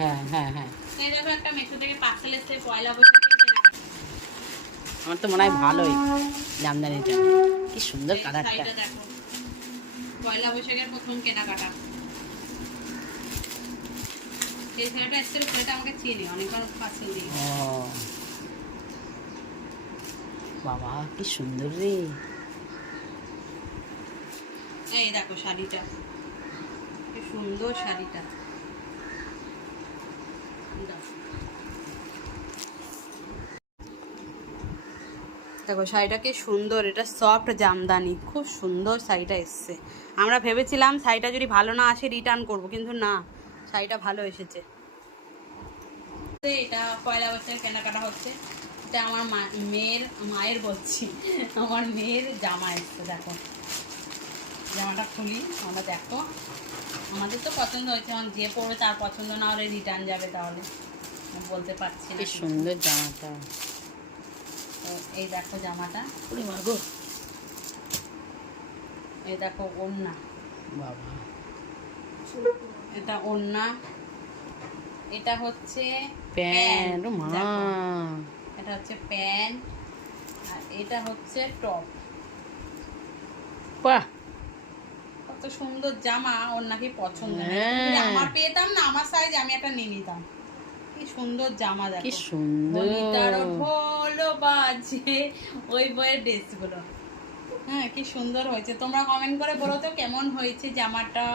হ্যাঁ হ্যাঁ হ্যাঁ, এই দেখো একটা মেশো থেকে পার্সেল এসেছে পয়লা বৈশাখের কেনাকাটা। আমার তো মনে হয় ভালোই জামদানিটা, কি সুন্দর এই কালারটা। শাড়িটা দেখো, পয়লা বৈশাখের প্রথম কেনাকাটা। এই ছেলেটা এসেছিল, ছেলেটা আমাকে চিনি, অনেকবার পার্সেল দিয়ে। ও বাবা কি সুন্দর রে। এই দেখো শাড়িটা, কি সুন্দর শাড়িটা। দেখো শাড়িটা কি সুন্দর, এটা সফট জামদানি, খুব সুন্দর শাড়িটা এসছে। আমরা ভেবেছিলাম শাড়িটা যদি ভালো না আসে রিটার্ন করব, কিন্তু না, শাড়িটা ভালো এসেছে। এটা পয়লা বৈশাখের কেনাকাটা হচ্ছে। এটা আমার মায়ের বলছি, আমার মেয়ের জামা এসছে। দেখো জামাটা খুলি, আমরা দেখো, আমাদের তো পছন্দ হয়েছে, আমার যে পড়বে তার পছন্দ না হলে রিটার্ন যাবে, তাহলে বলতে পারছি না। কি সুন্দর জামাটা। তো এই দেখো জামাটা, ওরে মা গো, এই দেখো ওড়না, বাবা এটা ওড়না, এটা হচ্ছে প্যান্ট। ও মা, দেখো, এটা হচ্ছে প্যান্ট, আর এটা হচ্ছে টপ। বাহ কত সুন্দর জামা, ওর নাকি পছন্দ নেই। হ্যাঁ। যদি আমার পেতাম না, আমার সাইজ, আমি একটা নিয়ে নিতাম। কি সুন্দর জামা দেখো, কি সুন্দর। বনিতারও ঢোল বাজে, ওই বইয়ের ড্রেসগুলো। হ্যাঁ কি সুন্দর হয়েছে, তোমরা কমেন্ট করে বলো তো কেমন হয়েছে জামাটা।